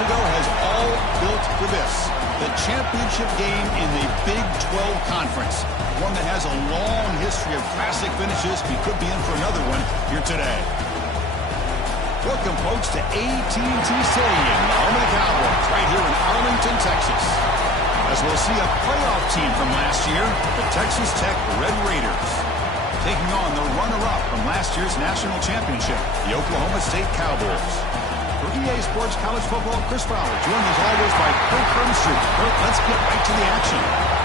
Mexico has all built for this. The championship game in the Big 12 Conference. One that has a long history of classic finishes. We could be in for another one here today. Welcome, folks, to AT&T Stadium, the home of the Cowboys, right here in Arlington, Texas. As we'll see a playoff team from last year, the Texas Tech Red Raiders, taking on the runner-up from last year's national championship, the Oklahoma State Cowboys. For EA Sports College Football, Chris Fowler, joined as always by Kirk Herbstreit. Kirk, let's get right to the action.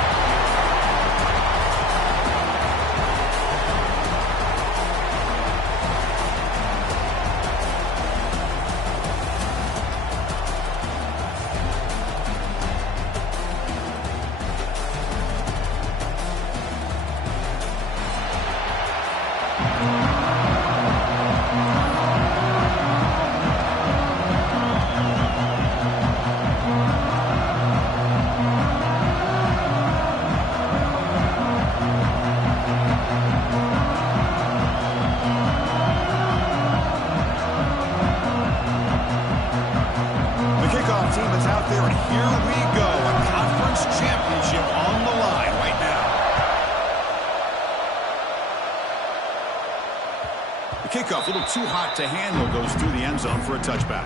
Kickoff, a little too hot to handle, goes through the end zone for a touchback.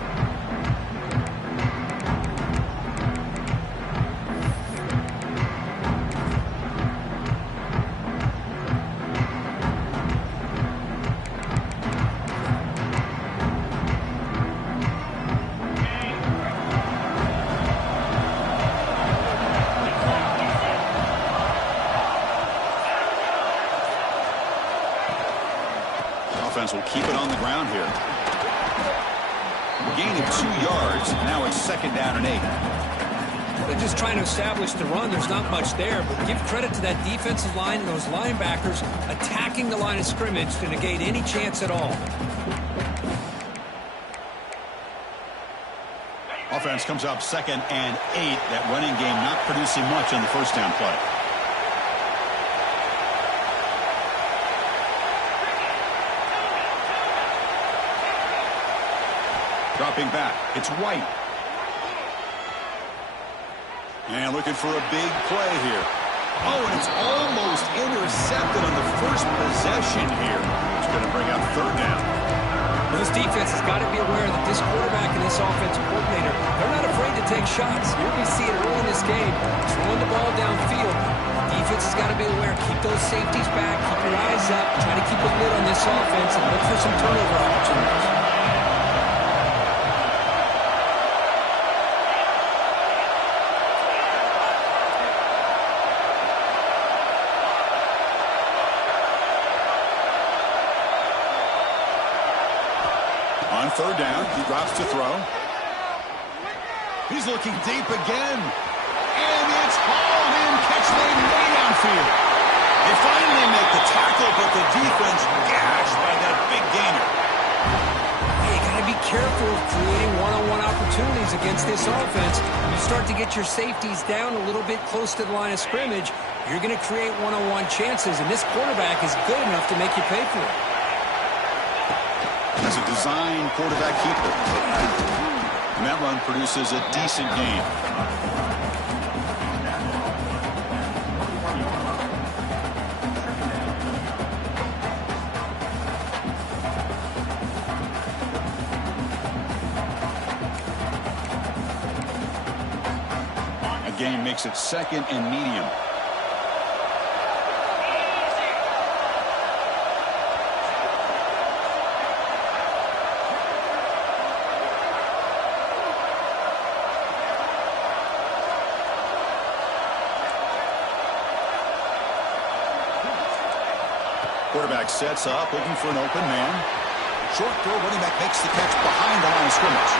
Offense will keep it on the ground here. Gain of 2 yards. Now it's 2nd down and 8. They're just trying to establish the run. There's not much there, but give credit to that defensive line and those linebackers attacking the line of scrimmage to negate any chance at all. Offense comes up 2nd and 8. That running game not producing much on the first down play. Dropping back, it's White. And looking for a big play here. Oh, and it's almost intercepted on the first possession here. It's going to bring up 3rd down. This defense has got to be aware that this quarterback and this offensive coordinator, they're not afraid to take shots. Here we see it early in this game, throwing the ball downfield. The defense has got to be aware. Keep those safeties back, keep your eyes up, try to keep a lid on this offense, and look for some turnover opportunities. On 3rd down, he drops to throw. He's looking deep again. And it's hauled in. Catch made way downfield. They finally make the tackle, but the defense gashed by that big gainer. Hey, you got to be careful of creating one-on-one opportunities against this offense. You start to get your safeties down a little bit close to the line of scrimmage, you're going to create one-on-one chances, and this quarterback is good enough to make you pay for it. As a design quarterback keeper. And that run produces a decent gain. A gain makes it 2nd and medium. Quarterback sets up, looking for an open man. Short throw, running back makes the catch behind the line of scrimmage.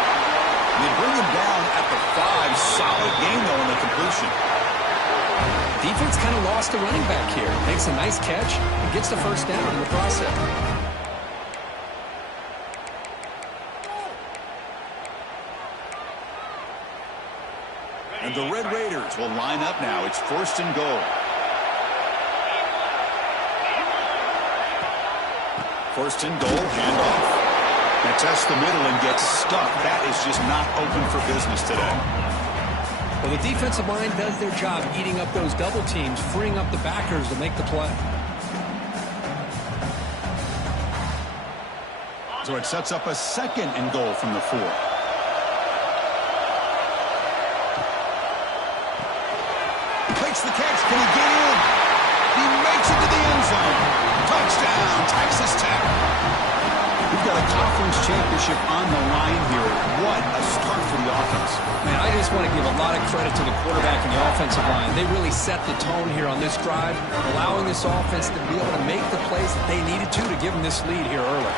And they bring him down at the 5. Solid gain, though, on the completion. Defense kind of lost the running back here. Makes a nice catch and gets the 1st down in the process. And the Red Raiders will line up now. It's 1st and goal. 1st and goal, handoff. Now test the middle and gets stuck. That is just not open for business today. Well, the defensive line does their job eating up those double teams, freeing up the backers to make the play. So it sets up a 2nd and goal from the 4. Takes the catch. Can he get in? He makes it to the end zone. Touchdown, Texas Tech. We've got a conference championship on the line here. What a start for the offense. Man, I just want to give a lot of credit to the quarterback and the offensive line. They really set the tone here on this drive, allowing this offense to be able to make the plays that they needed to give them this lead here early.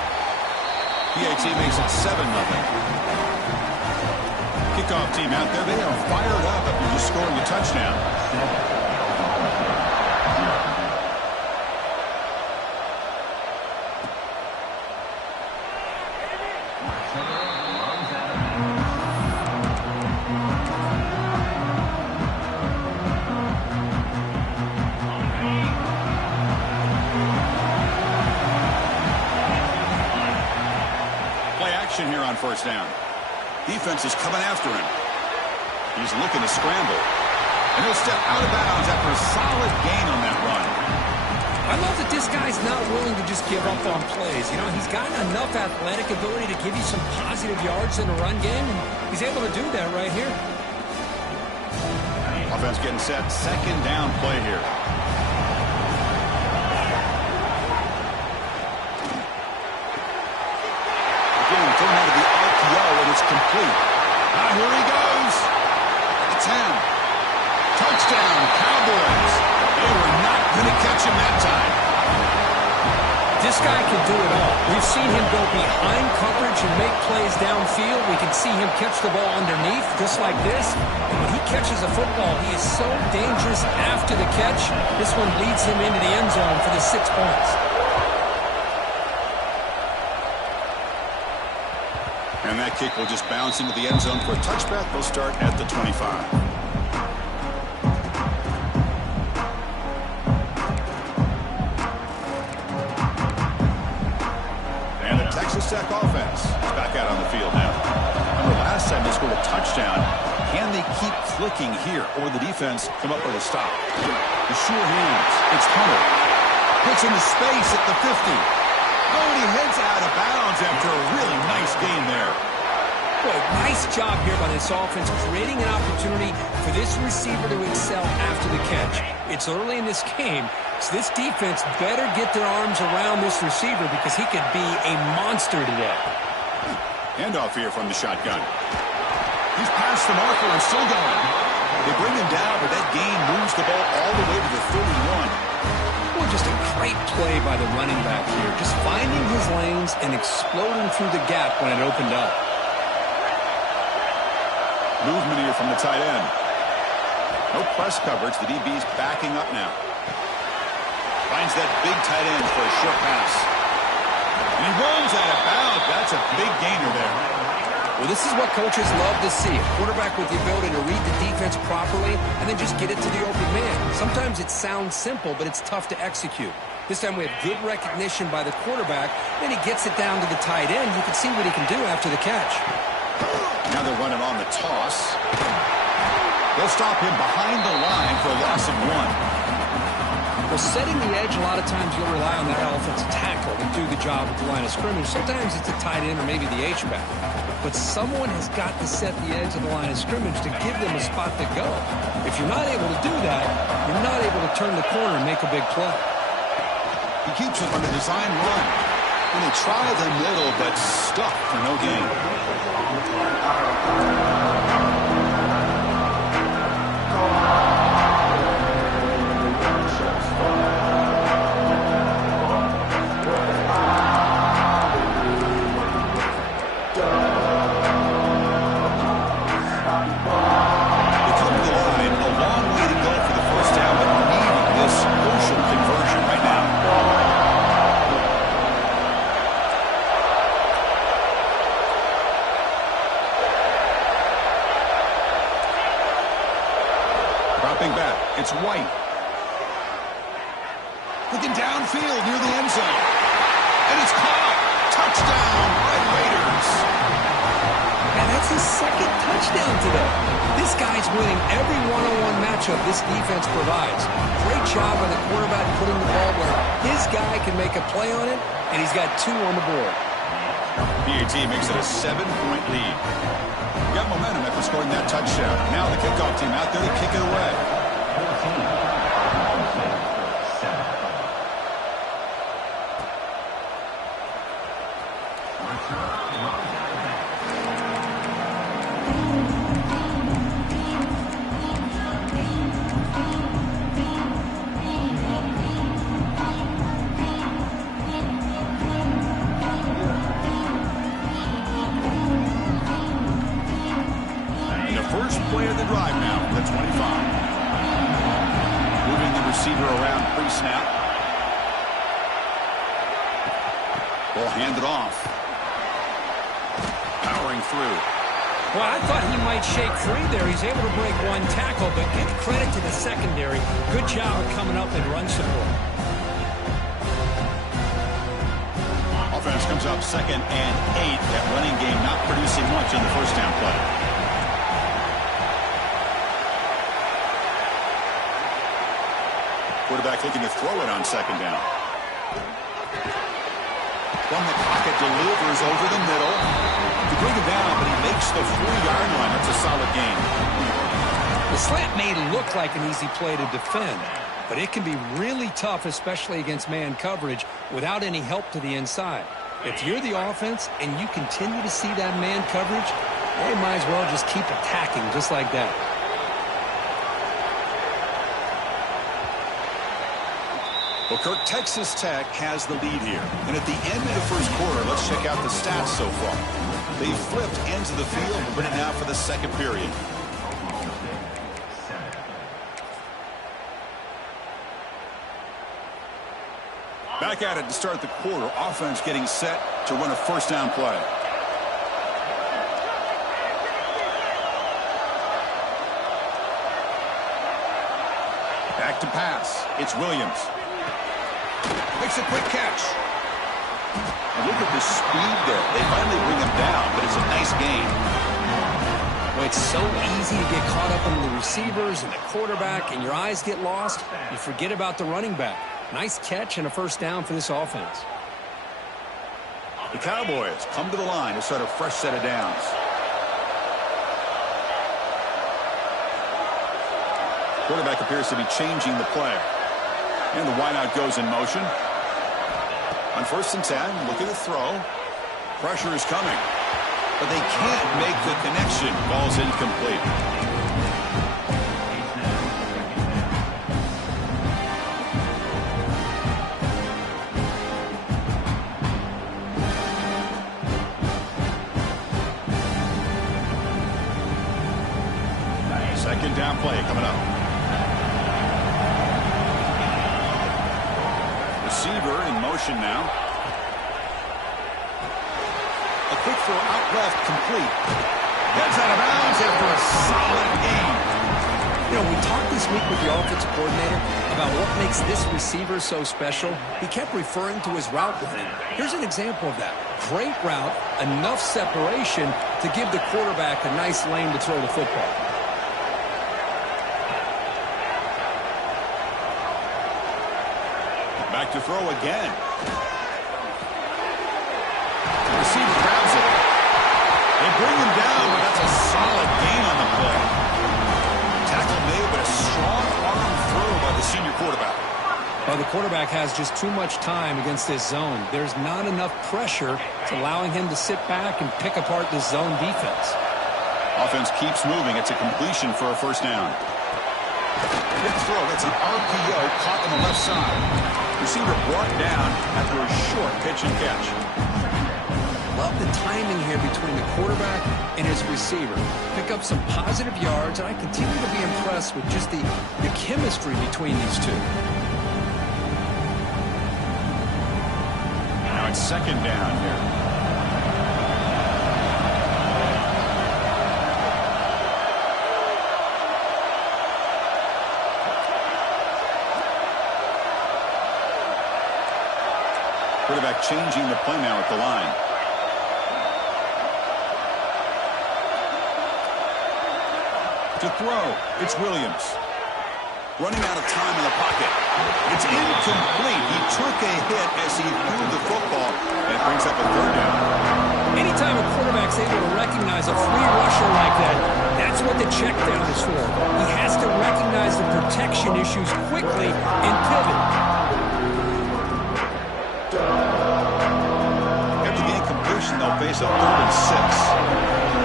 PAT makes it 7-0. Kickoff team out there. They are fired up after just scoring a touchdown. Here on first down. Defense is coming after him. He's looking to scramble. And he'll step out of bounds after a solid gain on that run. I love that this guy's not willing to just give up on plays. You know, he's got enough athletic ability to give you some positive yards in a run game, and he's able to do that right here. Offense getting set. 2nd down play here. Thrown out of the RPO, and it's complete. Here he goes. The 10. Touchdown, Cowboys. They were not going to catch him that time. This guy can do it all. We've seen him go behind coverage and make plays downfield. We can see him catch the ball underneath, just like this. And when he catches a football, he is so dangerous after the catch. This one leads him into the end zone for the 6 points. And that kick will just bounce into the end zone for a touchback. They'll start at the 25. And the Texas Tech offense is back out on the field now. Remember last time they scored a touchdown. Can they keep clicking here, or the defense come up with a stop? The sure hands. It's Hunter. Puts into space at the 50. Oh, and he heads out of bounds after a really nice game there. Boy, nice job here by this offense, creating an opportunity for this receiver to excel after the catch. It's early in this game, so this defense better get their arms around this receiver because he could be a monster today. Handoff here from the shotgun. He's past the marker and still going. They bring him down, but that gain moves the ball all the way to the 31. Well, just a great play by the running back here. Just finding his lanes and exploding through the gap when it opened up. Movement here from the tight end. No press coverage. The DB's backing up now. Finds that big tight end for a short pass. And he rolls out of bounds. That's a big gainer there. Well, this is what coaches love to see. A quarterback with the ability to read the defense properly and then just get it to the open man. Sometimes it sounds simple, but it's tough to execute. This time we have good recognition by the quarterback. Then he gets it down to the tight end. You can see what he can do after the catch. Now they're running on the toss. They'll stop him behind the line for a loss of 1. Well, setting the edge, a lot of times you'll rely on that offensive tackle to do the job at the line of scrimmage. Sometimes it's a tight end or maybe the H-back. But someone has got to set the edge of the line of scrimmage to give them a spot to go. If you're not able to do that, you're not able to turn the corner and make a big play. He keeps it on the design run. And they try the middle, but stuck for no gain. It's White. Looking downfield near the end zone. And it's caught. Touchdown, Red Raiders. his second touchdown today. This guy's winning every one-on-one matchup this defense provides. Great job by the quarterback putting the ball where his guy can make a play on it, and he's got 2 on the board. PAT makes it a 7-point lead. Got momentum after scoring that touchdown. Now the kickoff team out there to kick it away. Play of the drive now, the 25. Moving the receiver around pre-snap. Ball handed off. Powering through. Well, I thought he might shake free there. He's able to break 1 tackle, but give credit to the secondary. Good job of coming up and run support. Offense comes up 2nd and 8. That running game not producing much on the first down play. Quarterback looking to throw it on 2nd down. From the pocket, delivers over the middle. To bring him down, but he makes the 4-yard line. That's a solid gain. The slant may look like an easy play to defend, but it can be really tough, especially against man coverage, without any help to the inside. If you're the offense and you continue to see that man coverage, they might as well just keep attacking just like that. Well, Kirk, Texas Tech has the lead here. And at the end of the first quarter, let's check out the stats so far. They flipped ends of the field. We're in it now for the second period. Back at it to start the quarter. Offense getting set to run a first down play. Back to pass. It's Williams. Makes a quick catch. And look at the speed there. They finally bring him down, but it's a nice gain. Well, it's so easy to get caught up in the receivers and the quarterback, and your eyes get lost. You forget about the running back. Nice catch and a first down for this offense. The Cowboys come to the line to start a fresh set of downs. Quarterback appears to be changing the play. And the wideout goes in motion. On 1st and 10, looking to throw. Pressure is coming. But they can't make the connection. Ball's incomplete. Second down play coming up. Receiver in motion now. A quick throw out left, complete. Heads out of bounds after a solid gain. You know, we talked this week with the offensive coordinator about what makes this receiver so special. He kept referring to his route running. Here's an example of that. Great route, enough separation to give the quarterback a nice lane to throw the football. Back to throw again. The receiver grabs it. They bring him down, but that's a solid gain on the play. Tackle made, but a strong arm throw by the senior quarterback. Well, the quarterback has just too much time against this zone. There's not enough pressure to allowing him to sit back and pick apart this zone defense. Offense keeps moving. It's a completion for a first down. Quick throw. That's an RPO caught on the left side. Receiver brought down after a short pitch and catch. Love the timing here between the quarterback and his receiver. Pick up some positive yards, and I continue to be impressed with just the chemistry between these two. Now it's second down here. Quarterback changing the play now at the line. To throw, it's Williams. Running out of time in the pocket. It's incomplete. He took a hit as he threw the football. And it brings up a third down. Anytime a quarterback's able to recognize a free rusher like that, that's what the check down is for. He has to recognize the protection issues quickly and pivot. After the incompletion, they'll face a 3rd and 6.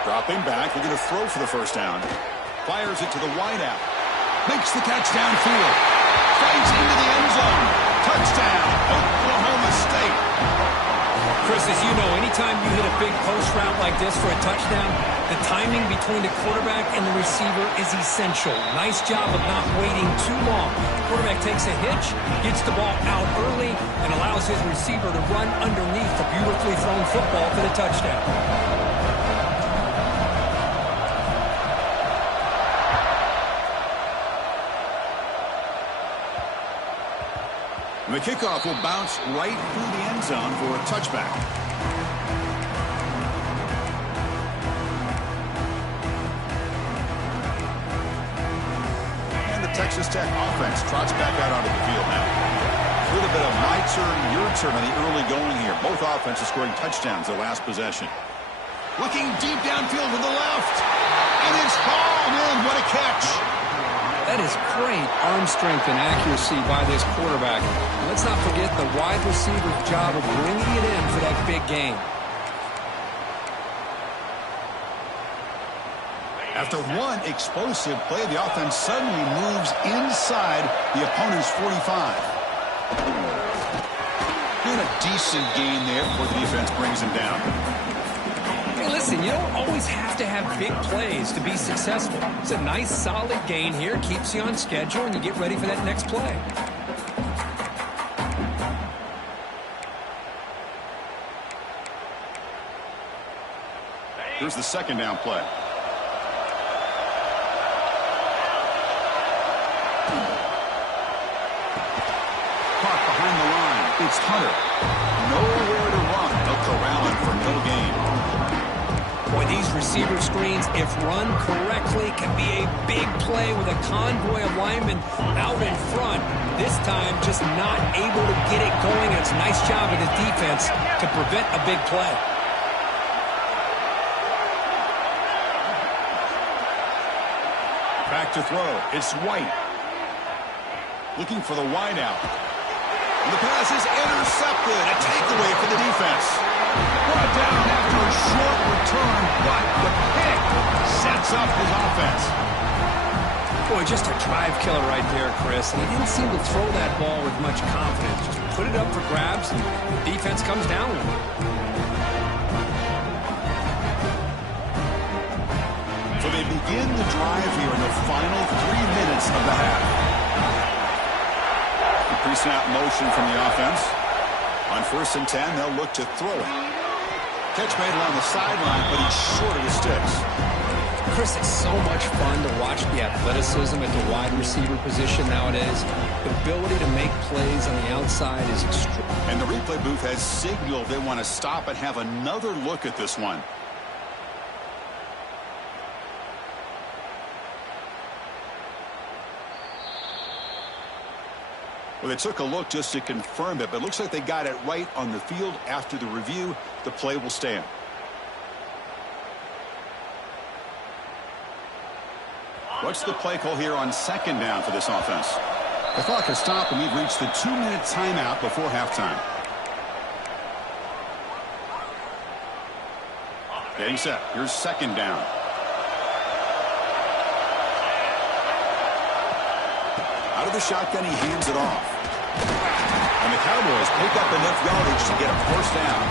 Dropping back, they're going to throw for the first down. Fires it to the wideout. Makes the catch downfield. Fights into the end zone. Touchdown, Oklahoma State. Chris, as you know, anytime you hit a big post route like this for a touchdown, the timing between the quarterback and the receiver is essential. Nice job of not waiting too long. Quarterback takes a hitch, gets the ball out early, and allows his receiver to run underneath the beautifully thrown football for the touchdown. The kickoff will bounce right through the end zone for a touchback. And the Texas Tech offense trots back out onto the field now. A little bit of my turn, your turn on the early going here. Both offenses scoring touchdowns the last possession. Looking deep downfield to the left. And it's hauled in. What a catch. That is great arm strength and accuracy by this quarterback. Let's not forget the wide receiver's job of bringing it in for that big game. After one explosive play, the offense suddenly moves inside the opponent's 45. Doing a decent gain there before the defense brings him down. Hey, listen, you don't always have to have big plays to be successful. It's a nice, solid gain here. Keeps you on schedule, and you get ready for that next play. Here's the second down play. Caught behind the line. It's Hunter. Nowhere to run. They'll corral him for no gain. Boy, these receiver screens, if run correctly, can be a big play with a convoy of linemen out in front. This time, just not able to get it going. It's a nice job of the defense to prevent a big play. Back to throw. It's White. Looking for the wideout. And the pass is intercepted. A takeaway for the defense. Brought down after a short return, but the pick sets up his offense. Boy, just a drive killer right there, Chris. And he didn't seem to throw that ball with much confidence. Just put it up for grabs, and the defense comes down with it. So they begin the drive here in the final 3 minutes of the half. The pre-snap motion from the offense. On 1st and 10, they'll look to throw it. Catch made along the sideline, but he's short of his sticks. Chris, it's so much fun to watch the athleticism at the wide receiver position nowadays. The ability to make plays on the outside is extreme. And the replay booth has signaled they want to stop and have another look at this one. Well, they took a look just to confirm it, but it looks like they got it right on the field. After the review, the play will stand. What's the play call here on 2nd down for this offense? The clock has stopped, and we've reached the 2-minute timeout before halftime. Getting set. Here's 2nd down. Out of the shotgun, he hands it off. And the Cowboys pick up enough yardage to get a 1st down.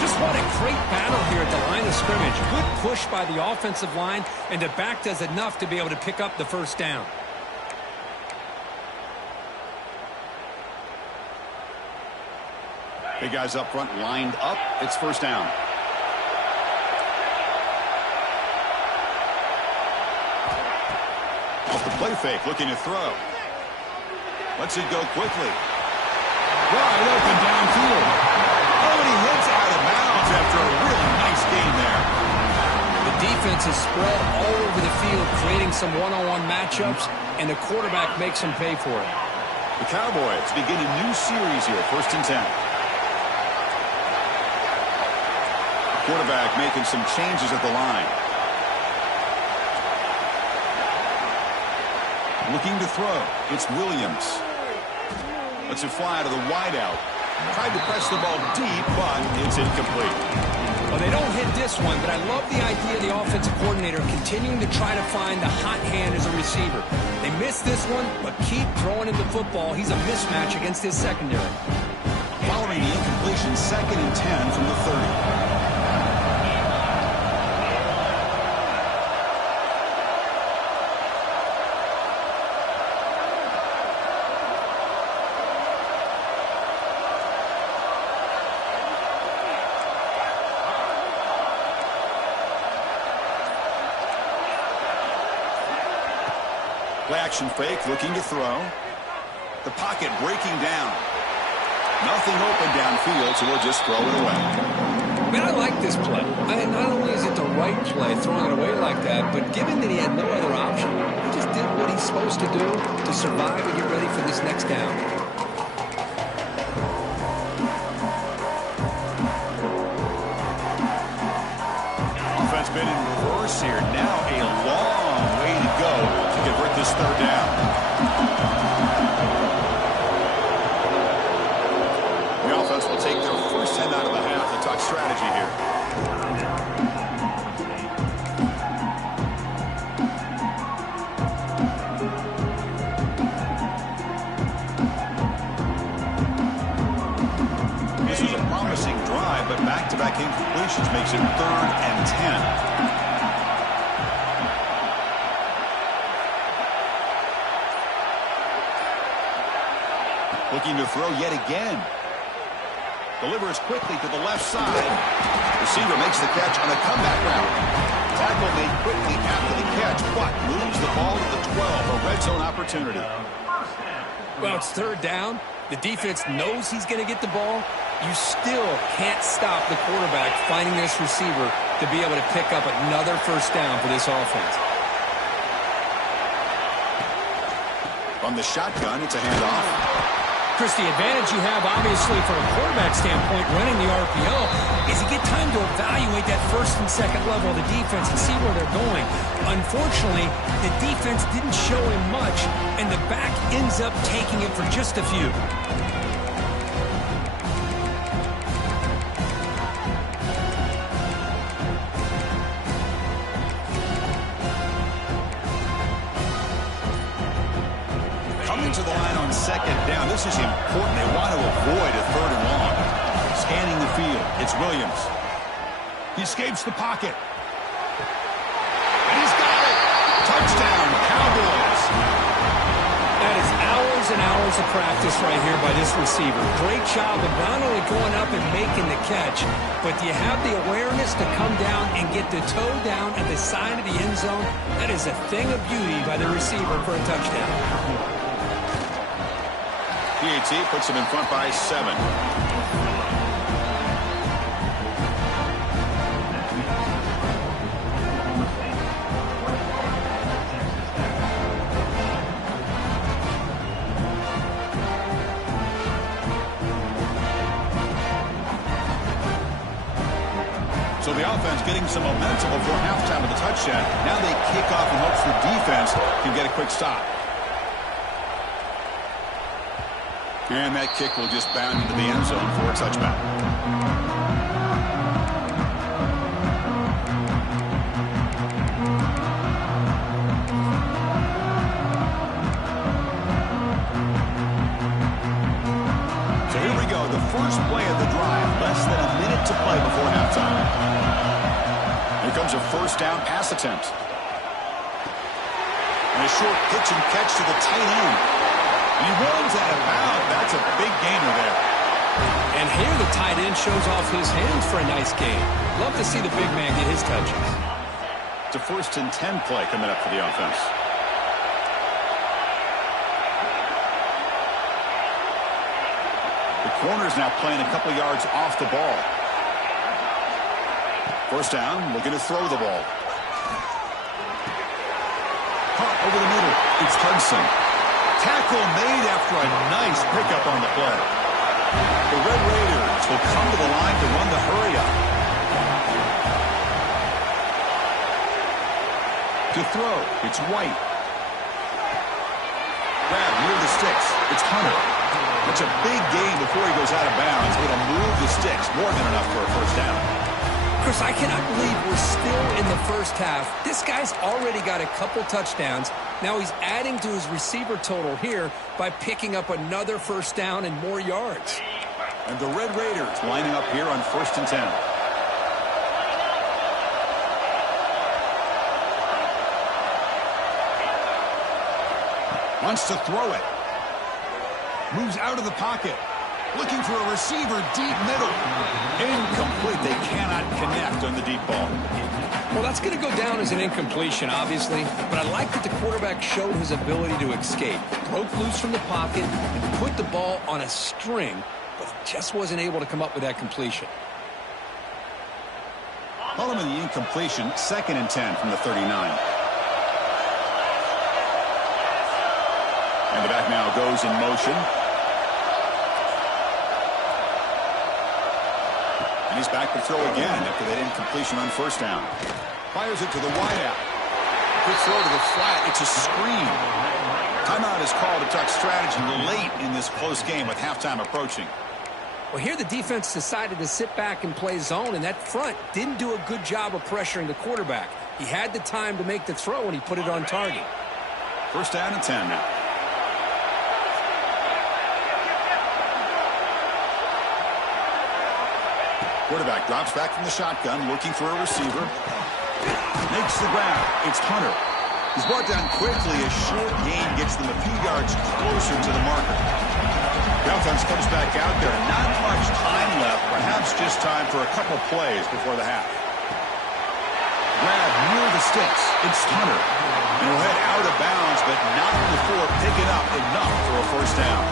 Just what a great battle here at the line of scrimmage. Good push by the offensive line, and the back does enough to be able to pick up the 1st down. Big guys up front lined up. It's 1st down. Off the play fake, looking to throw. Lets it go quickly. Wide open downfield. Oh, and he hits out of bounds after a really nice gain there. The defense is spread all over the field, creating some one-on-one matchups, and the quarterback makes them pay for it. The Cowboys begin a new series here, 1st and 10. Quarterback making some changes at the line. Looking to throw. It's Williams. Lets it fly to the wideout. Tried to press the ball deep, but it's incomplete. Well, they don't hit this one, but I love the idea of the offensive coordinator continuing to try to find the hot hand as a receiver. They missed this one, but keep throwing him the football. He's a mismatch against his secondary. Following the incompletion, 2nd and 10 from the 30. Play action fake, looking to throw. The pocket breaking down. Nothing open downfield, so we'll just throw it away. Man, I like this play. Not only is it the right play, throwing it away like that, but given that he had no other option, he just did what he's supposed to do to survive and get ready for this next down. Offense been in reverse here. Now a long way to go to convert this 3rd down. The offense will take their first 10 out of the half to talk strategy here. This was a promising drive, but back-to-back incompletions makes it 3rd and 10. Looking to throw yet again. Delivers quickly to the left side. Receiver makes the catch on a comeback route. Tackle made quickly after the catch, but moves the ball to the 12, a red zone opportunity. Well, it's 3rd down. The defense knows he's going to get the ball. You still can't stop the quarterback finding this receiver to be able to pick up another 1st down for this offense. From the shotgun, it's a handoff. Chris, the advantage you have, obviously, from a quarterback standpoint, running the RPO, is you get time to evaluate that 1st and 2nd level of the defense and see where they're going. Unfortunately, the defense didn't show him much, and the back ends up taking it for just a few. To the line on 2nd down. This is important. They want to avoid a 3rd and long. Scanning the field. It's Williams. He escapes the pocket. And he's got it. Touchdown, Cowboys. That is hours and hours of practice right here by this receiver. Great job of not only going up and making the catch, but do you have the awareness to come down and get the toe down at the side of the end zone? That is a thing of beauty by the receiver for a touchdown. PAT puts them in front by 7. So the offense getting some momentum before halftime of the touchdown. Now they kick off in hopes the defense can get a quick stop. And that kick will just bound into the end zone for a touchback. So here we go, the first play of the drive, less than a minute to play before halftime. Here comes a 1st down pass attempt. And a short pitch and catch to the tight end. He runs out of bounds. That's a big gainer there. And here the tight end shows off his hands for a nice gain. Love to see the big man get his touches. It's a 1st and 10 play coming up for the offense. The corner's now playing a couple yards off the ball. First down, looking to throw the ball. Caught over the middle. It's Hudson. Tackle made after a nice pickup on the play. The Red Raiders will come to the line to run the hurry-up. To throw, it's White. Grab near the sticks. It's Hunter. It's a big gain before he goes out of bounds. It'll move the sticks. More than enough for a first down. Chris, I cannot believe we're still in the first half. This guy's already got a couple touchdowns. Now he's adding to his receiver total here by picking up another first down and more yards. And the Red Raiders lining up here on 1st and 10. Wants to throw it. Moves out of the pocket. Looking for a receiver deep middle. Incomplete. They cannot connect on the deep ball. Well, that's going to go down as an incompletion, obviously. But I like that the quarterback showed his ability to escape. Broke loose from the pocket and put the ball on a string, but he just wasn't able to come up with that completion. Call him in the incompletion. 2nd and 10 from the 39. And the back now goes in motion. And he's back to throw again after that incompletion on first down. Fires it to the wideout. Quick throw to the flat. It's a screen. Timeout is called to talk strategy late in this close game with halftime approaching. Well, here the defense decided to sit back and play zone, and that front didn't do a good job of pressuring the quarterback. He had the time to make the throw, and he put it on target. First down and 10 now. Quarterback drops back from the shotgun, looking for a receiver. Makes the grab. It's Hunter. He's brought down quickly. A short gain gets them a few yards closer to the marker. The offense comes back out there. Not much time left. Perhaps just time for a couple plays before the half. Grab near the sticks. It's Hunter. And he'll head out of bounds, but not before picking up enough for a first down.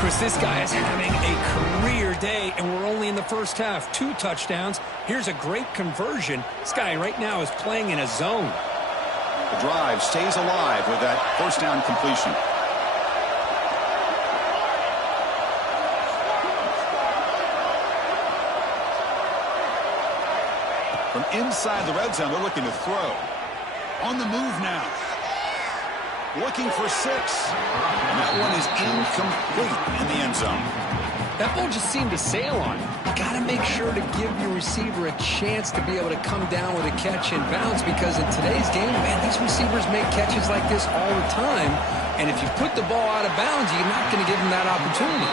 Chris, this guy is having a career day, and we're only in the first half. 2 touchdowns. Here's a great conversion. This guy right now is playing in a zone. The drive stays alive with that first down completion. From inside the red zone, they're looking to throw. On the move now. Looking for 6. And that one is incomplete in the end zone. That ball just seemed to sail on him. You got to make sure to give your receiver a chance to be able to come down with a catch and bounce, because in today's game, man, these receivers make catches like this all the time. And if you put the ball out of bounds, you're not going to give them that opportunity.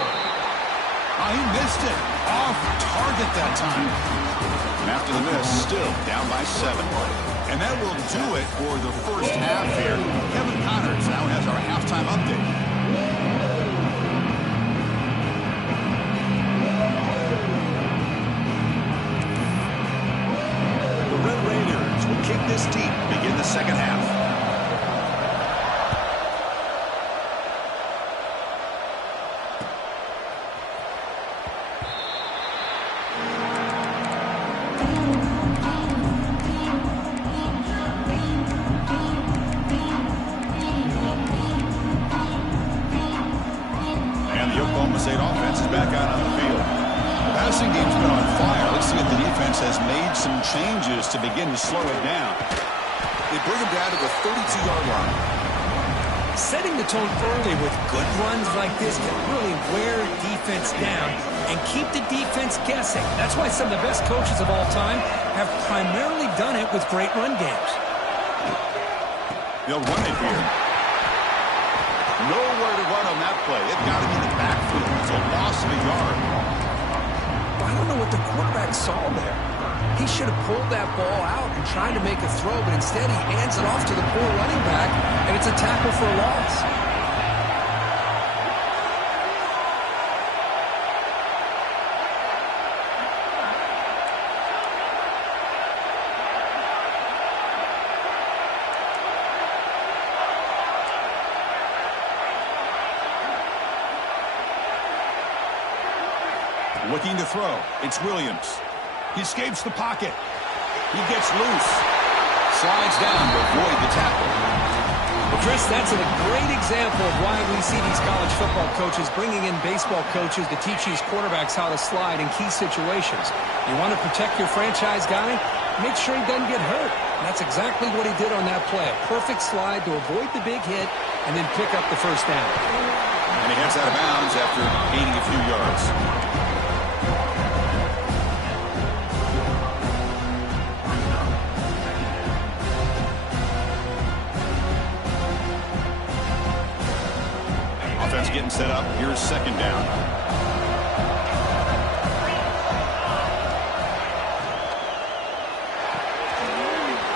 Oh, he missed it. Off target that time. And after the miss, still down by 7. And that will do it for the first half here. Kevin Connors now has our halftime update. The Red Raiders will kick this deep, begin the second half. State offense is back out on the field. The passing game's been on fire. Let's see if the defense has made some changes to begin to slow it down. They bring it down to the 32-yard line. Setting the tone early with good runs like this can really wear defense down and keep the defense guessing. That's why some of the best coaches of all time have primarily done it with great run games. They'll run it here. Nowhere to run on that play. They've got him in the backfield. It's a loss of a yard. I don't know what the quarterback saw there. He should have pulled that ball out and tried to make a throw, but instead he hands it off to the poor running back, and it's a tackle for a loss. Looking to throw. It's Williams. He escapes the pocket. He gets loose. Slides down to avoid the tackle. Well, Chris, that's a great example of why we see these college football coaches bringing in baseball coaches to teach these quarterbacks how to slide in key situations. You want to protect your franchise guy? Make sure he doesn't get hurt. And that's exactly what he did on that play. A perfect slide to avoid the big hit and then pick up the first down. And he heads out of bounds after gaining a few yards. Offense getting set up. Here's second down.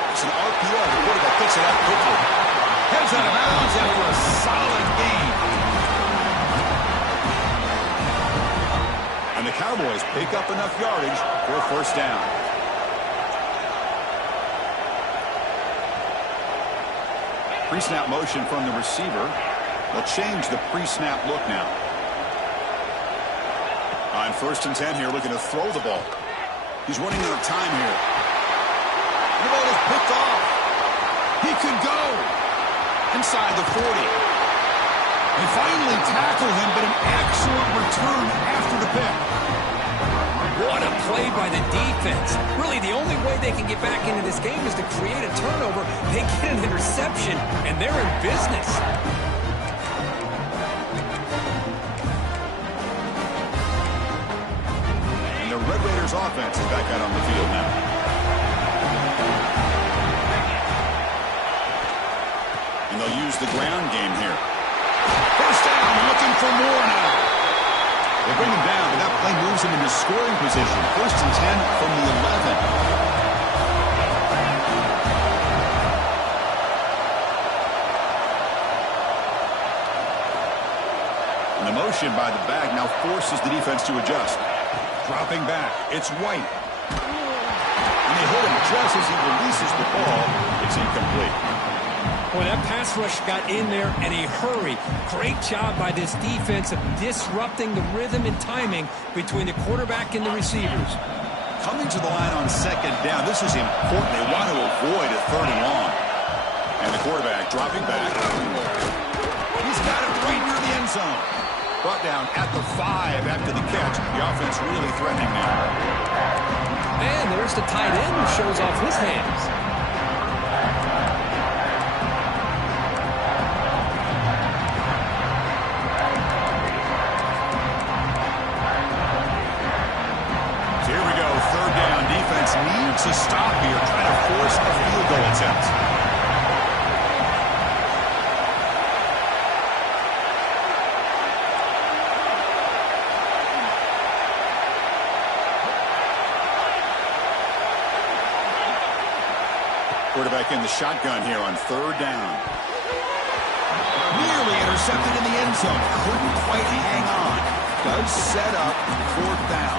It's an RPO. The quarterback picks it up quickly. Heads out of bounds after a solid gain. And the Cowboys pick up enough yardage for a first down. Pre-snap motion from the receiver. They'll change the pre-snap look now. On 1st and 10 here, looking to throw the ball. He's running out of time here. The ball is picked off. He could go inside the 40. They finally tackle him, but an excellent return after the pick. What a play by the defense. Really, the only way they can get back into this game is to create a turnover. They get an interception, and they're in business. Red Raiders offense is back out on the field now. And they'll use the ground game here. First down, looking for more now. They bring him down, but that play moves him into scoring position. 1st and 10 from the 11. And the motion by the back now forces the defense to adjust. Dropping back, it's White. And they hit him just as he releases the ball. It's incomplete. Boy, that pass rush got in there in a hurry. Great job by this defense of disrupting the rhythm and timing between the quarterback and the receivers. Coming to the line on second down, this is important. They want to avoid a 3rd and long. And the quarterback dropping back. He's got it right near the end zone. Brought down at the 5 after the catch. The offense really threatening now. And there's the tight end who shows off his hands. So here we go. 3rd down. Defense needs a stop here. Trying to force a field goal attempt. Quarterback in the shotgun here on 3rd down. Nearly intercepted in the end zone. Couldn't quite hang on. Does set up 4th down.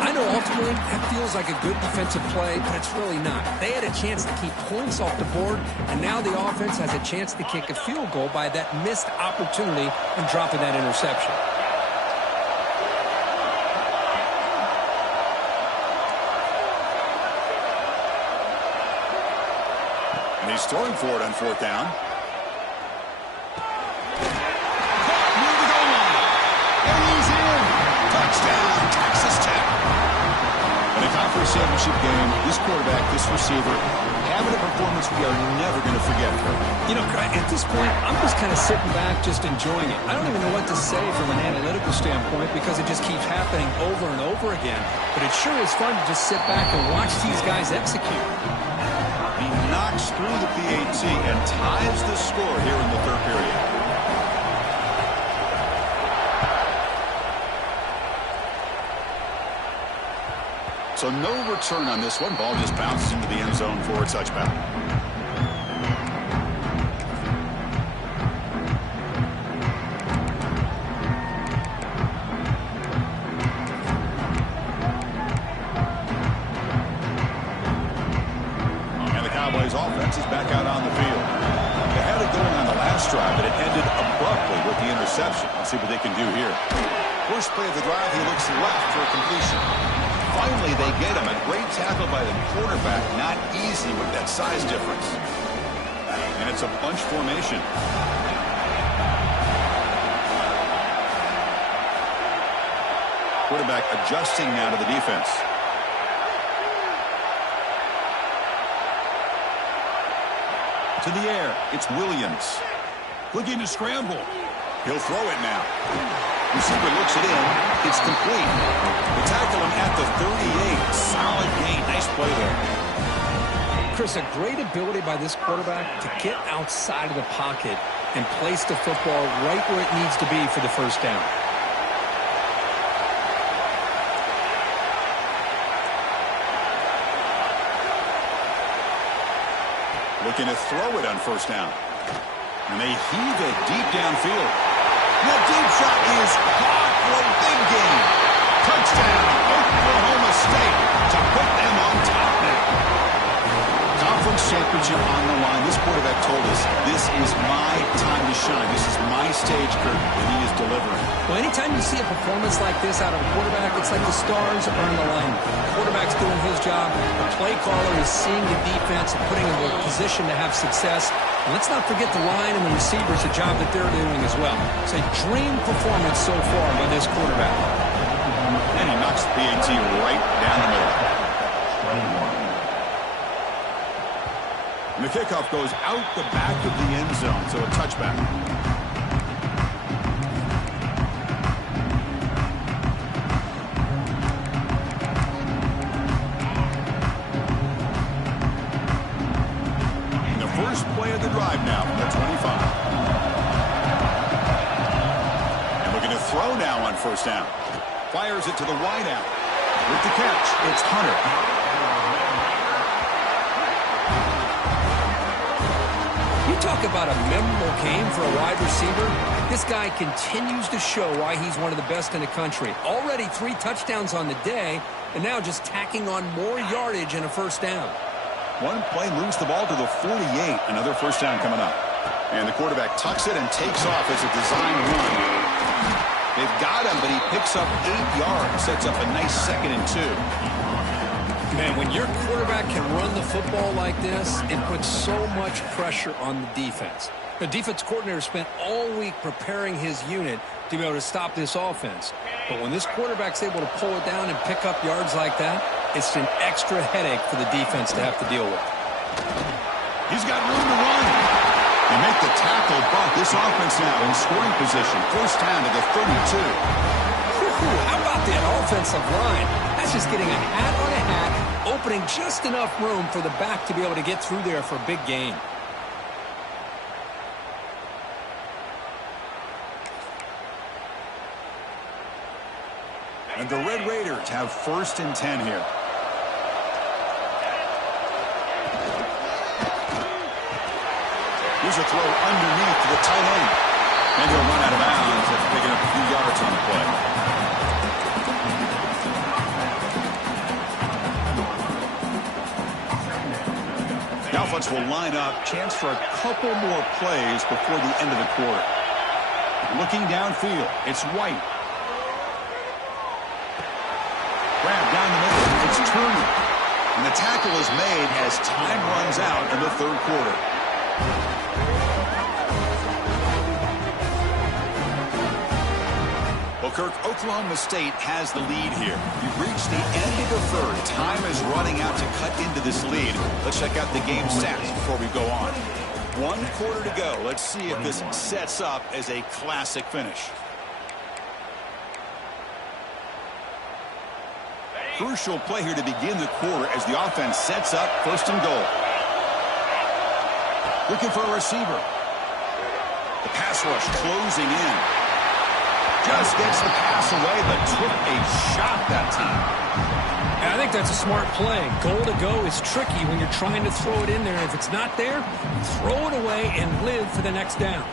I know ultimately that feels like a good defensive play, but it's really not. They had a chance to keep points off the board, and now the offense has a chance to kick a field goal by that missed opportunity and dropping that interception. He's throwing for it on 4th down. Caught near the goal line. And he's in. Touchdown, Texas Tech. In a conference championship game, this quarterback, this receiver, having a performance we are never going to forget. You know, at this point, I'm just kind of sitting back, just enjoying it. I don't even know what to say from an analytical standpoint because it just keeps happening over and over again. But it sure is fun to just sit back and watch these guys execute. He knocks through the PAT and ties the score here in the 3rd period. So no return on this one. Ball just bounces into the end zone for a touchback. Cowboys offense is back out on the field. They had it going on the last drive, but it ended abruptly with the interception. Let's see what they can do here. First play of the drive, he looks left for a completion. Finally, they get him. A great tackle by the quarterback. Not easy with that size difference. And it's a bunch formation. Quarterback adjusting now to the defense. To the air, it's Williams. Looking to scramble. He'll throw it now. Receiver looks it in. It's complete. They tackle him at the 38. Solid gain. Nice play there. Chris, a great ability by this quarterback to get outside of the pocket and place the football right where it needs to be for the first down. Looking to throw it on first down. And they heave it deep downfield. The deep shot is caught for a big gain. Touchdown, Oklahoma State, to put them on top now. Conference championship on the line. This quarterback told us, this is my time to shine. This is my stage, Kurt, and he is delivering. Well, anytime you see a performance like this out of a quarterback, it's like the stars are on the line. The quarterback's doing his job. The play caller is seeing the defense and putting them in a position to have success. And let's not forget the line and the receivers, the job that they're doing as well. It's a dream performance so far by this quarterback. And he knocks the PAT right down the middle. And the kickoff goes out the back of the end zone, so a touchback. And the first play of the drive now from the 25. And looking to throw now on first down. Fires it to the wideout. With the catch, it's Hunter. Talk about a memorable game for a wide receiver. This guy continues to show why he's one of the best in the country. Already 3 touchdowns on the day, and now just tacking on more yardage and a first down. One play moves the ball to the 48. Another first down coming up. And the quarterback tucks it and takes off as a design run. They've got him, but he picks up 8 yards. Sets up a nice 2nd and 2. Man, when your quarterback can run the football like this, it puts so much pressure on the defense. The defense coordinator spent all week preparing his unit to be able to stop this offense. But when this quarterback's able to pull it down and pick up yards like that, it's an extra headache for the defense to have to deal with. He's got room to run. They make the tackle, but this offense now in scoring position. First down to the 32. How about that offensive line? That's just getting a hat on a hat, opening just enough room for the back to be able to get through there for a big gain. And the Red Raiders have 1st and 10 here. Here's a throw underneath to the tight end. And he'll run out of bounds after picking up a few yards on the play. The offense will line up. Chance for a couple more plays before the end of the quarter. Looking downfield, it's White. Grab down the middle, it's Turner. And the tackle is made as time runs out in the 3rd quarter. Well, Kirk, Oklahoma State has the lead here. We've reached the end of the 3rd. Time is running out to cut into this lead. Let's check out the game stats before we go on. 1 quarter to go. Let's see if this sets up as a classic finish. Crucial play here to begin the quarter as the offense sets up 1st and goal. Looking for a receiver. The pass rush closing in. Just gets the pass away, but took a shot that time. And I think that's a smart play. Goal to go is tricky when you're trying to throw it in there. If it's not there, throw it away and live for the next down.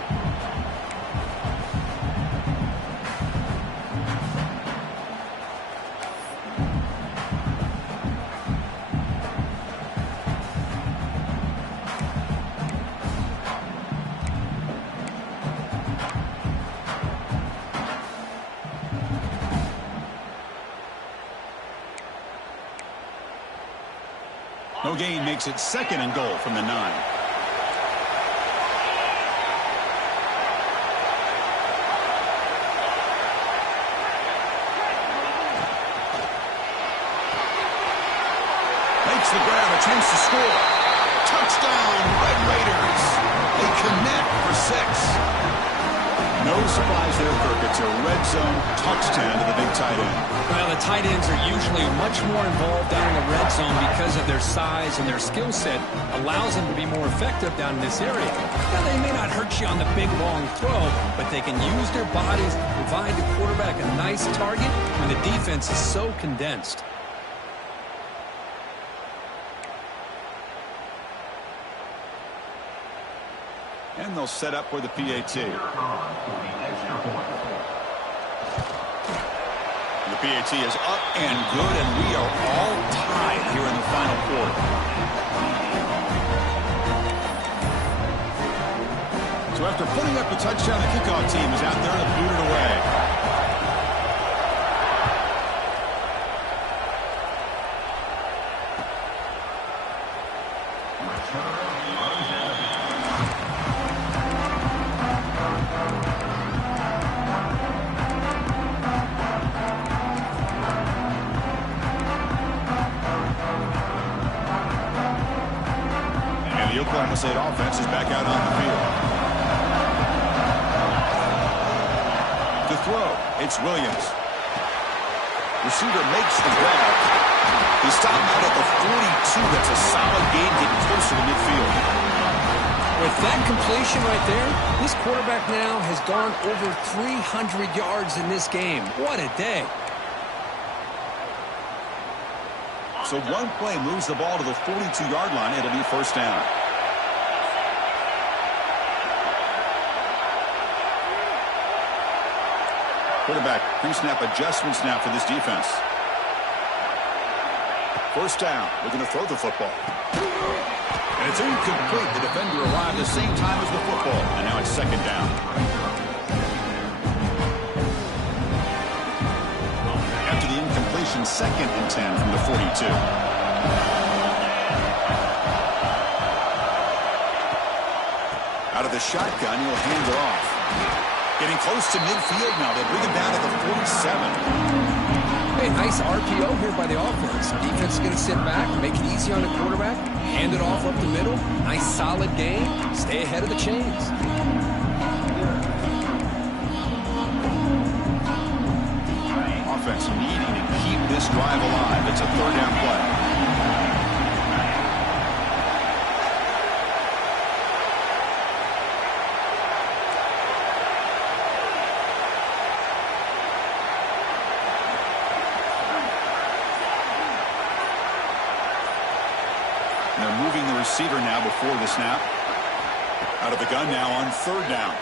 No gain makes it 2nd and goal from the 9. Makes the grab, a chance to score. Touchdown, Red Raiders. They connect for 6. No surprise there, Kirk. It's a red zone touchdown to the big tight end. Well, the tight ends are usually much more involved down in the red zone because of their size and their skill set allows them to be more effective down in this area. Now, they may not hurt you on the big, long throw, but they can use their bodies to provide the quarterback a nice target when the defense is so condensed. And they'll set up for the PAT. The PAT is up and good, and we are all tied here in the final quarter. So after putting up a touchdown, the kickoff team is out there to boot it away. The Oklahoma State offense is back out on the field. To throw, it's Williams. Receiver makes the grab. He stopped out at the 42. That's a solid gain, getting closer to midfield. With that completion right there, this quarterback now has gone over 300 yards in this game. What a day. So one play moves the ball to the 42-yard line. It'll be 1st down. Quarterback pre-snap adjustments now for this defense. 1st down. Looking to throw the football. And it's incomplete. The defender arrived the same time as the football. And now it's 2nd down. After the incompletion, 2nd and 10 from the 42. Out of the shotgun, he'll hand it off. Getting close to midfield now. They'll bring it down to the 47. Hey, nice RPO here by the offense. Defense is going to sit back, make it easy on the quarterback, hand it off up the middle. Nice solid game. Stay ahead of the chains. Offense needing to keep this drive alive. It's a 3rd down play. They're moving the receiver now before the snap. Out of the gun now on 3rd down.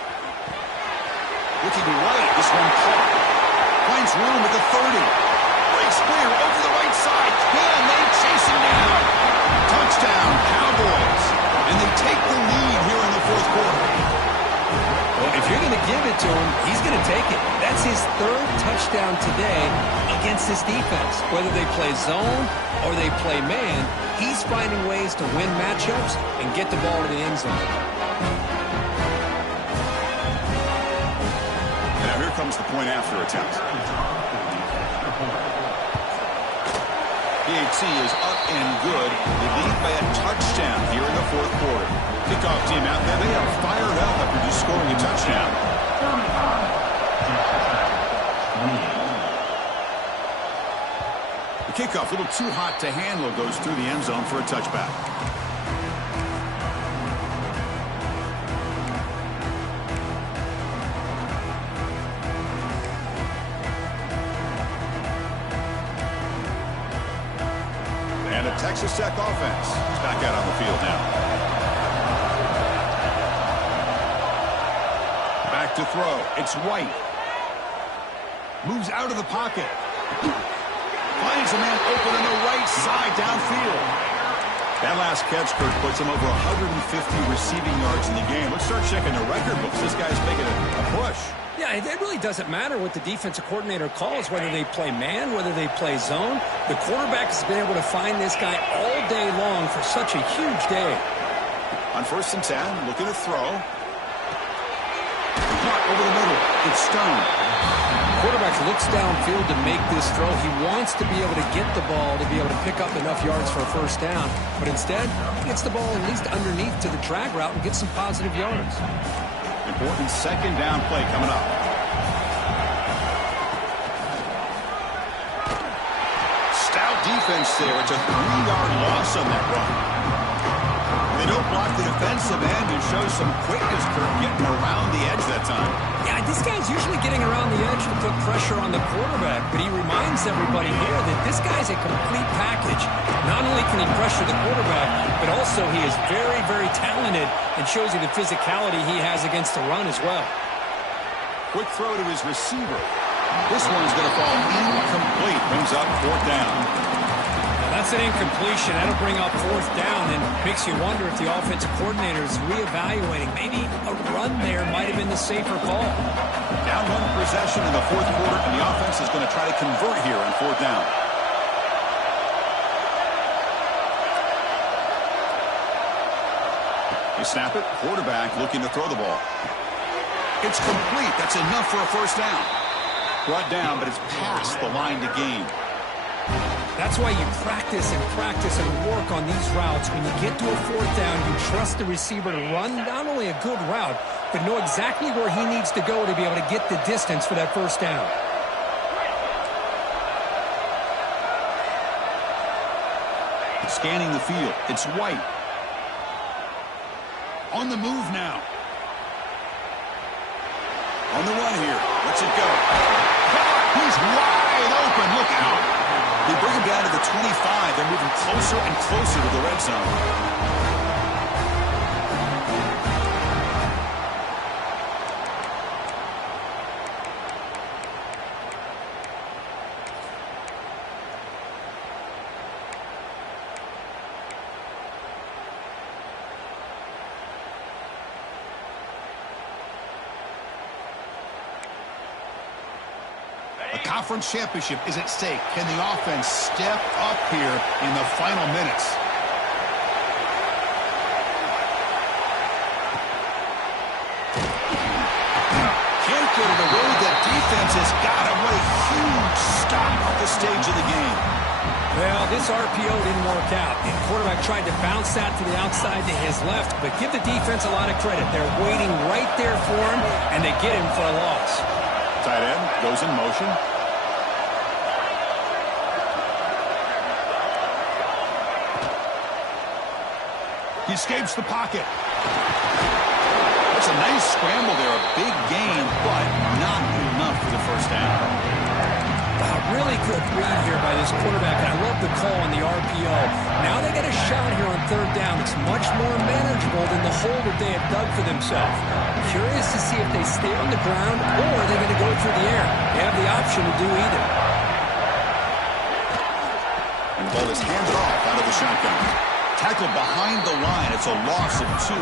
Looking right. This one caught. Finds room at the 30. Breaks clear over the right side. Can they chase him down? Touchdown, Cowboys. And they take the lead here in the 4th quarter. Well, if you're going to give it to him, he's going to take it. That's his 3rd touchdown today against this defense. Whether they play zone or they play man, he's finding ways to win matchups and get the ball to the end zone. And now here comes the point after attempt. PAT is up and good. They lead by a touchdown here in the 4th quarter. Kickoff team out there. They are fired up after just scoring a touchdown. The kickoff, a little too hot to handle, goes through the end zone for a touchback. And a Texas Tech offense is back out on the field now. Back to throw. It's White. Moves out of the pocket. Finds a man open on the right side downfield. That last catch, Kurt, puts him over 150 receiving yards in the game. Let's start checking the record books. This guy's making a push. Yeah, it really doesn't matter what the defensive coordinator calls, whether they play man, whether they play zone. The quarterback has been able to find this guy all day long for such a huge day. On 1st and 10, looking to throw. Caught over the middle. It's Stone. Quarterback looks downfield to make this throw. He wants to be able to get the ball to be able to pick up enough yards for a first down. But instead, he gets the ball at least underneath to the drag route and gets some positive yards. Important 2nd down play coming up. Stout defense there. It's a 3-yard loss on that run. They don't block the defensive end and show some quickness, Kurt, getting around the edge that time. Yeah, this guy's usually getting around the edge to put pressure on the quarterback, but he reminds everybody here that this guy's a complete package. Not only can he pressure the quarterback, but also he is very, very talented and shows you the physicality he has against the run as well. Quick throw to his receiver. This one's going to fall incomplete. Brings up 4th down. That's an incompletion. That'll bring up 4th down and makes you wonder if the offensive coordinator is reevaluating. Maybe a run there might have been the safer call. Down 1 possession in the 4th quarter, and the offense is going to try to convert here on 4th down. They snap it. Quarterback looking to throw the ball. It's complete. That's enough for a first down. Brought down, but it's past the line to gain. That's why you practice and work on these routes. When you get to a 4th down, you trust the receiver to run not only a good route, but know exactly where he needs to go to be able to get the distance for that first down. Scanning the field. It's White. On the move now. On the run here. Let's it go. He's wide open. Look out. They bring him down to the 25. They're moving closer and closer to the red zone. Conference championship is at stake. Can the offense step up here in the final minutes? Can't get it away. That defense has got him. What a huge stop at this stage of the game. Well, this RPO didn't work out. The quarterback tried to bounce that to the outside to his left, but give the defense a lot of credit. They're waiting right there for him, and they get him for a loss. Tight end goes in motion. He escapes the pocket. That's a nice scramble there. A big gain, but not enough for the first down. Really good read here by this quarterback, and I love the call on the RPO. Now they get a shot here on 3rd down. It's much more manageable than the hole that they have dug for themselves. Curious to see if they stay on the ground or they're going to go through the air. They have the option to do either. And the ball is handed off out of the shotgun. Tackled behind the line. It's a loss of 2.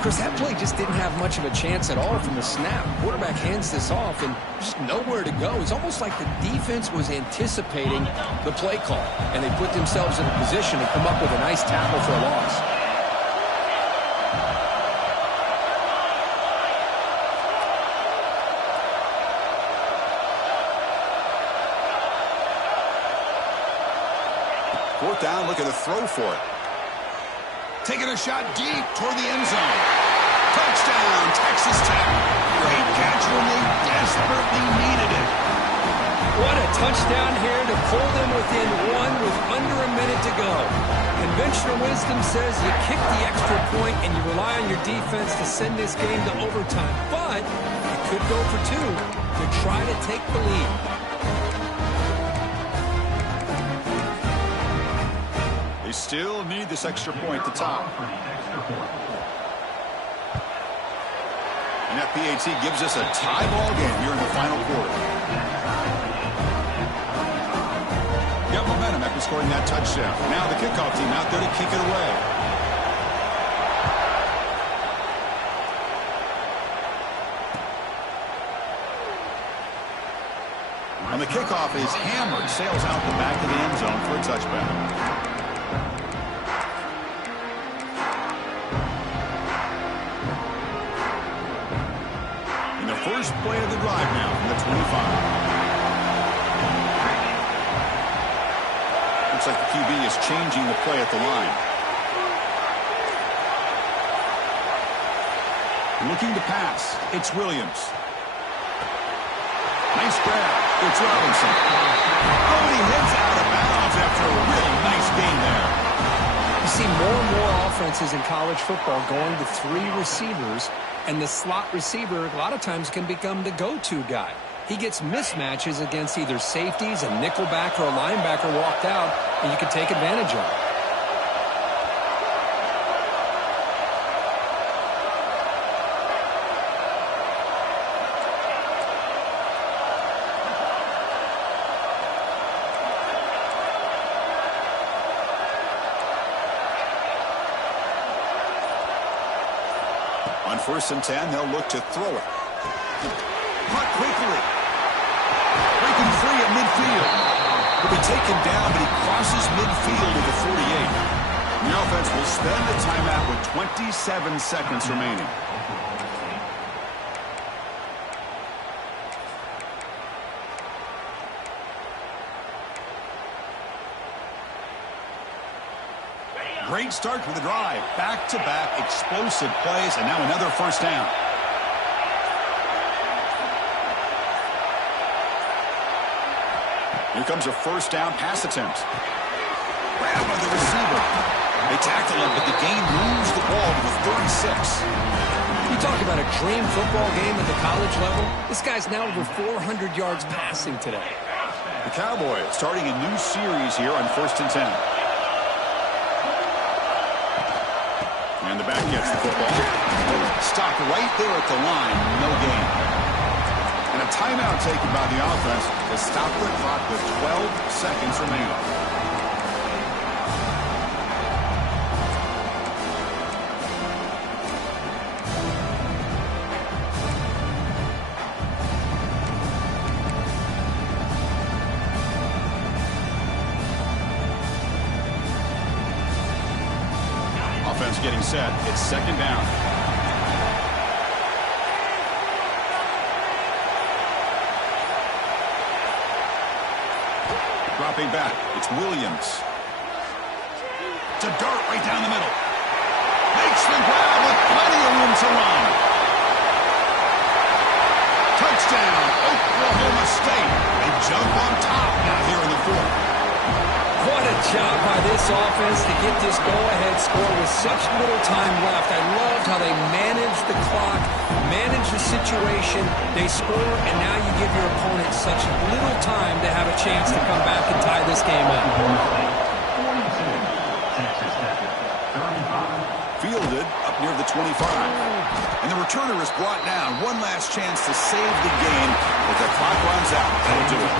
Chris, that play just didn't have much of a chance at all from the snap. Quarterback hands this off and just nowhere to go. It's almost like the defense was anticipating the play call, and they put themselves in a position to come up with a nice tackle for a loss. Fourth down, look at the throw for it. Taking a shot deep toward the end zone. Touchdown, Texas Tech. Great catch when they desperately needed it. What a touchdown here to pull them within 1 with under a minute to go. Conventional wisdom says you kick the extra point and you rely on your defense to send this game to overtime. But you could go for 2 to try to take the lead. They still need this extra point at the top. And that PAT gives us a tie ball game here in the final quarter. Yep, have momentum after scoring that touchdown. Now the kickoff team out there to kick it away. And the kickoff is hammered, sails out the back of the end zone for a touchback. And the first play of the drive now from the 25. Looks like the QB is changing the play at the line. Looking to pass, it's Williams. Nice grab. It's Robinson. Oh, he heads out of bounds after a real nice gain there. You see more and more offenses in college football going to 3 receivers, and the slot receiver a lot of times can become the go-to guy. He gets mismatches against either safeties, a nickelback, or a linebacker walked out, and you can take advantage of it. On 1st and 10, they'll look to throw it. Caught quickly. Breaking free at midfield. He'll be taken down, but he crosses midfield to the 48. The offense will spend the timeout with 27 seconds remaining. Great start with the drive. Back-to-back explosive plays, and now another first down. Here comes a first down pass attempt. Grab on the receiver. They tackle him, but the gain moves the ball to the 36. You talk about a dream football game at the college level. This guy's now over 400 yards passing today. The Cowboys starting a new series here on 1st and 10. And the back gets the football. Stopped right there at the line. No gain. And a timeout taken by the offense to stop the clock with 12 seconds remaining. Offense getting set. It's 2nd down. Dropping back. It's Williams. To dart right down the middle. Makes the grab with plenty of room to run. Touchdown, Oklahoma State. They jump on top now here in the 4th. What a job by this offense to get this go-ahead score with such little time left. I loved how they managed the clock, managed the situation. They score, and now you give your opponent such little time to have a chance to come back and tie this game up. Fielded up near the 25. And the returner is brought down. One last chance to save the game. But the clock runs out. That'll do it.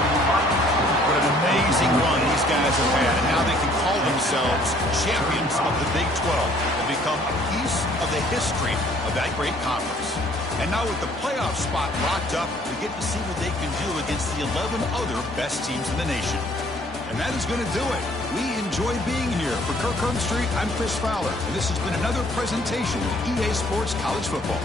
What an amazing run these guys have had. And now they can call themselves champions of the Big 12 and become a piece of the history of that great conference. And now with the playoff spot locked up, we get to see what they can do against the 11 other best teams in the nation. And that is going to do it. We enjoy being here. For Kirk Herbstreit, I'm Chris Fowler. And this has been another presentation of EA Sports College Football.